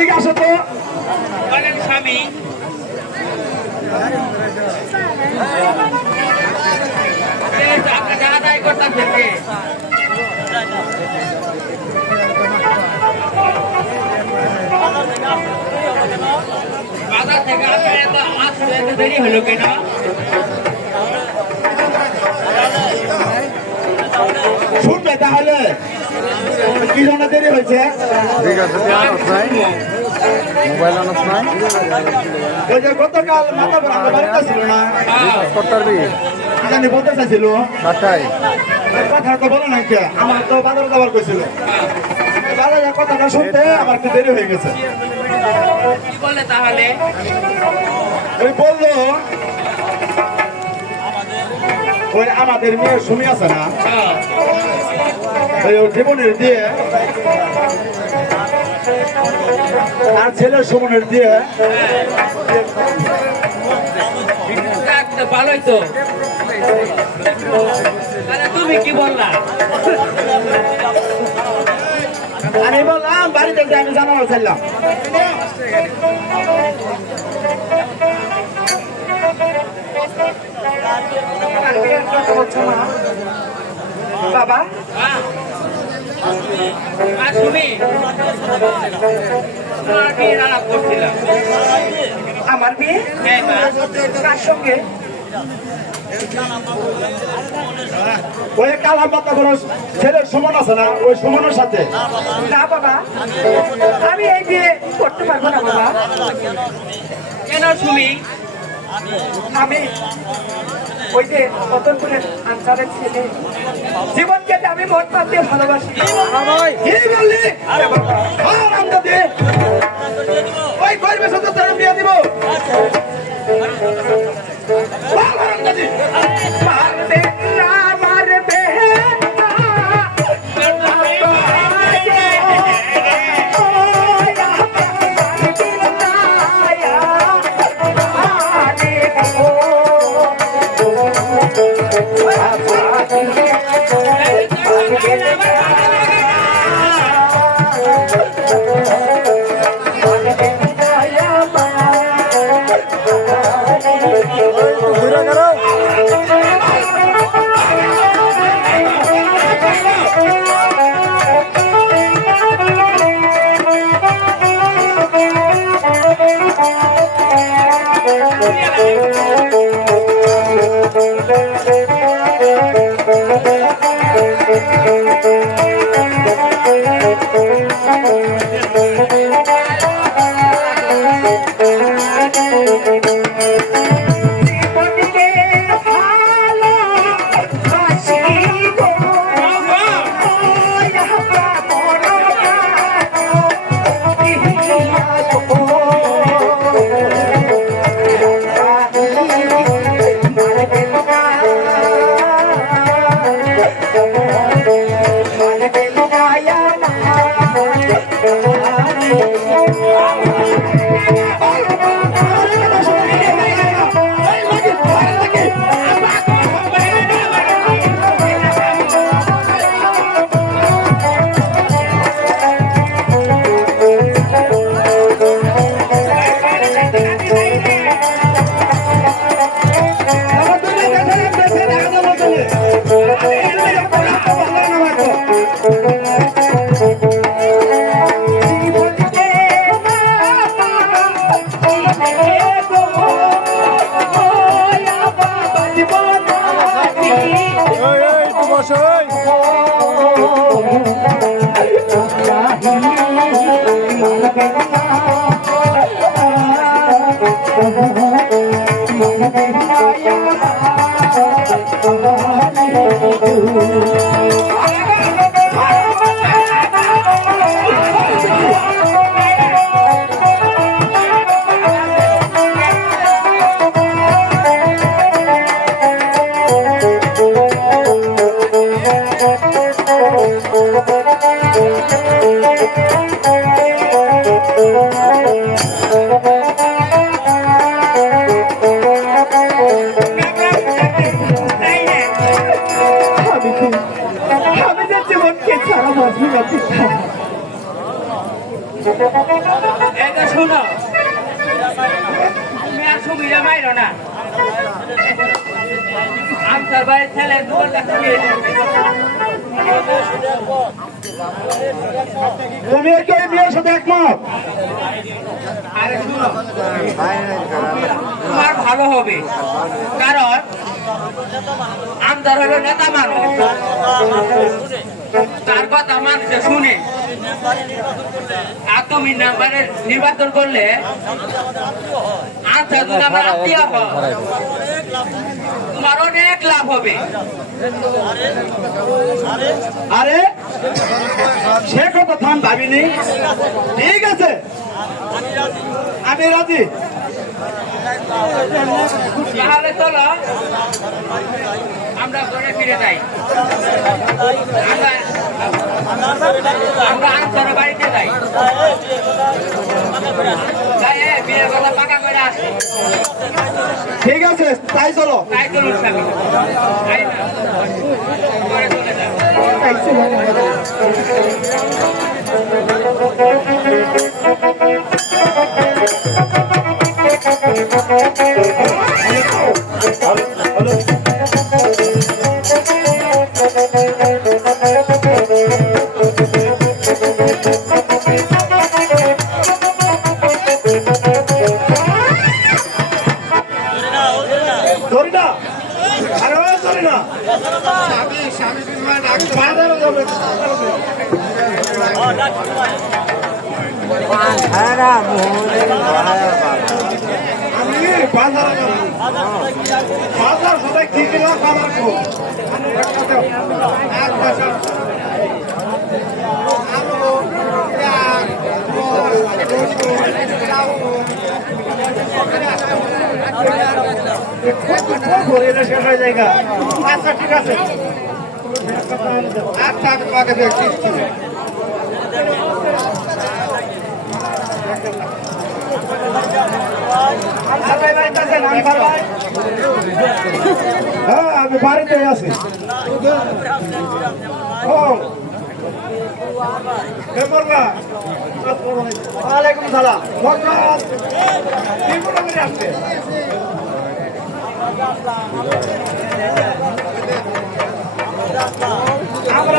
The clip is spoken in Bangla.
এদিকে আসো তো স্বামী আদায় করতাম থেকে বাজার থেকে আসতে এত দেরি হলো কেন? শুনবে তাহলে কি জন্য দেরি হয়েছে? ঠিক আছে, মোবাইল আনস নাই ওই যে গতকাল মাথা বড় আমার বাড়িতে ছিল না, করবি জানি বলতে চাইছিল বাটাই কথা তো বলো না কে, আমার তো বাজারে যাওয়ার কইছিল, বাজারে কথাটা শুনতে আমার একটু দেরি হয়ে গেছে। কি বলে তাহলে? ওই বললো ওই আমাদের মেয়ে সুমি আছে না, ওই জীবনের দিয়ে আর ছেলের সুমনের দিয়ে ভালোই তো, তুমি কি বললা? আমি বললাম বাড়িতে যে আমি জানাবো চাইলাম। বাবা তুমি তোমার বিয়ের আলাপ করছিলাম। আমার বিয়ে হ্যাঁ মা। কার সঙ্গে? ওই কালা পাতা বড় ছেলের সুমন আছে না, ওই সুমনের সাথে। না বাবা, আমি এই বিয়ে করতে পারবো না বাবা। কেন তুমি? আমি ওই যে রতনপুরের আনসারের ছেলে জীবনকে আমি মন প্রাণ দিয়ে ভালোবাসি। কি বললি? রামদাদি ওই গরিবের সাথে তোর বিয়ে দিব? রামদাদি মারবে না, মারবে ঘুরে গেল এই তো শুনো তুমি আর সুবিধা মাইরো না আমার বাড়ির ছেলে তোমার কাছে নিয়ে যাবে। তুমি কি ওই মেয়ের সাথে একমত? আরে শুনো তোমার ভালো হবে কারণ আমদার হলো নেতা মানুষ তার কথা মানুষে শুনে আর তুমি নাম্বারে নির্বাচন করলে আচ্ছা যদি আমার আত্মীয় হয় তোমার অনেক লাভ হবে। আরে সে কথা থাম ভাবিনি। ঠিক আছে আমি রাজি। তাহলে চলো আমরা ঘরে ফিরে যাই। আমরা আনসারের বাড়িতে যাই বিয়ের কথা পাকা করে আসি। ঠিক আছে তাই চলো। তাই চলুন স্বামী তাই না ঘরে চলে যাই। ধরি না আরে ও ধরি না বাজারে যাবে। আমি বাজারে যাবো। বাজার সবাই কি কিলো খাবার খাবো। শেষ হয়ে যায়। আচ্ছা ঠিক আছে আচ্ছা আমি তোমাকে দেখছি। হ্যাঁ আমি বাড়িতে আছি। ওয়ালাইকুম সালাম। আসছে আমরা